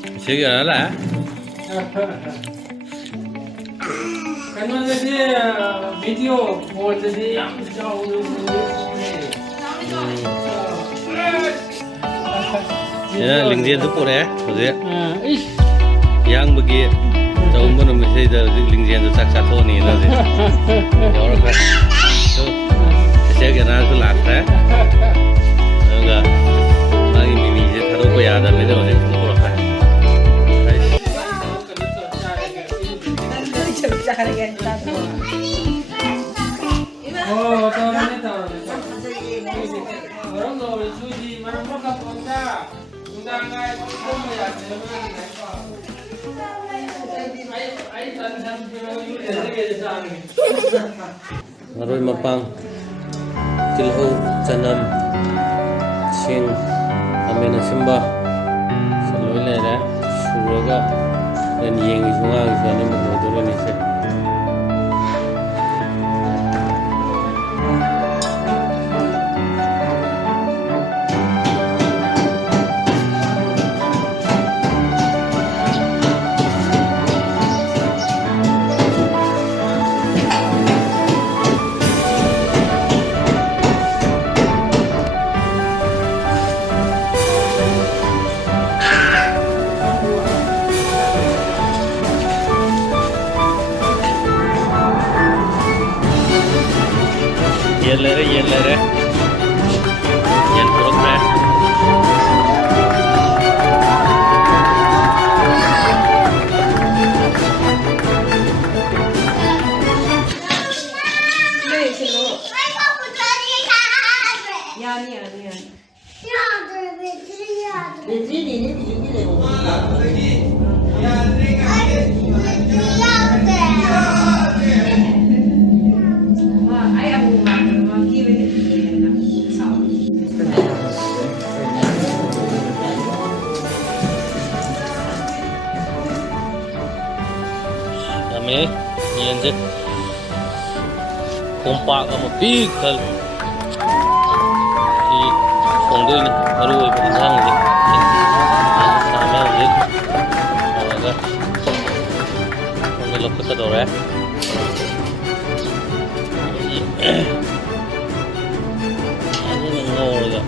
Segala Kailangan video call jadi yang jauh ya lingdian tu pun ya, maksudnya Ih, yang bagi tahun pun mesti dah lingdian tu tak satu ni lah, ya orang kan, tu saya kenal tu lata, enggak, lagi mimi je taruh ko yaad ada je orang tu orang kan, oh, tahu ni tahu. Orang tu suji mana mereka punca, punca ngai pun ya, ai tan maroi mapang, tilho, canam, sing, amen simba, selalu lera, suraga, dan yang semua ini mengatur ni sih. Yerlere yer kuruk be. Kami nyenjet kompak sama big kal. Si songdo ini baru berjalan je. Sama je. Agak. Kami lepas ke dora. Ini ngor je.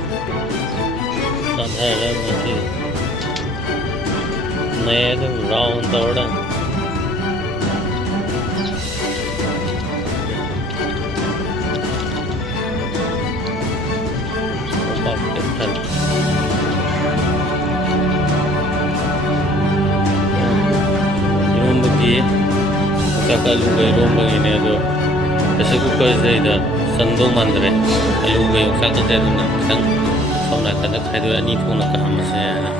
Tak ada lagi. Naya tu round dora. Yung bagi kakaluga yung bagi niya do kasi ko kasi ida sandong mandre kaluga yung sakatero na isang sauna ka na kaya ni po nakahamas niya na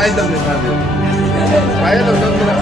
पाहिलं नाही पाहिलं पाहिलं नंतर